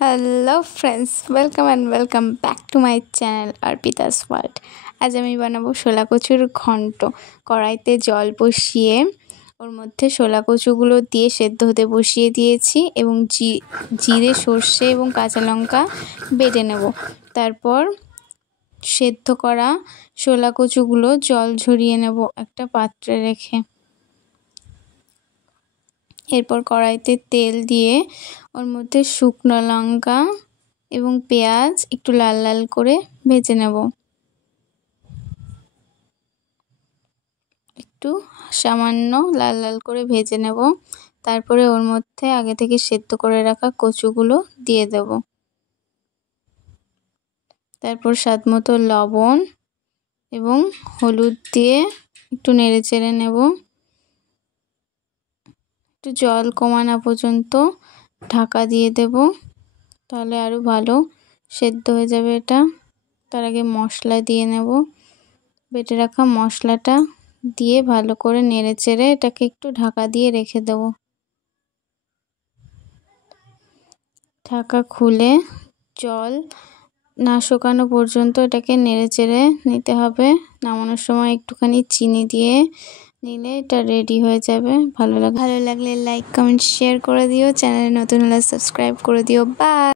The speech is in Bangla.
Hello friends, welcome and welcome back to my channel Arpita's world. আজ আমি বানাবো শোলা কচুর ঘন্ট। কড়াইতে জল বসিয়ে ওর মধ্যে শোলা কচুগুলো দিয়ে সেদ্ধ হতে বসিয়ে দিয়েছি এবং জিরে, সর্ষে এবং কাঁচা লঙ্কা বেটে নেব। তারপর সেদ্ধ করা শোলা কচুগুলো জল ঝরিয়ে নেব একটা পাত্রে রেখে। এরপর কড়াইতে তেল দিয়ে ওর মধ্যে শুকনো লঙ্কা এবং পেঁয়াজ একটু লাল লাল করে ভেজে নেব। একটু সামান্য লাল লাল করে ভেজে নেব। তারপরে ওর মধ্যে আগে থেকে সেদ্ধ করে রাখা কচুগুলো দিয়ে দেব। তারপর স্বাদ মতো লবণ এবং হলুদ দিয়ে একটু নেড়ে চেড়ে নেব। একটু জল কমানো পর্যন্ত ঢাকা দিয়ে দেব, তাহলে আরও ভালো সেদ্ধ হয়ে যাবে এটা। তার আগে মশলা দিয়ে নেব। বেটে রাখা মশলাটা দিয়ে ভালো করে নেড়ে চেড়ে এটাকে একটু ঢাকা দিয়ে রেখে দেব। ঢাকা খুলে জল না শুকানো পর্যন্ত এটাকে নেড়ে চেড়ে নিতে হবে। নামানোর সময় একটুখানি চিনি দিয়ে নিলে এটা রেডি হয়ে যাবে। ভালো লাগলে লাইক, কমেন্ট, শেয়ার করে দিও। চ্যানেলে নতুন হলে সাবস্ক্রাইব করে দিও। বাই।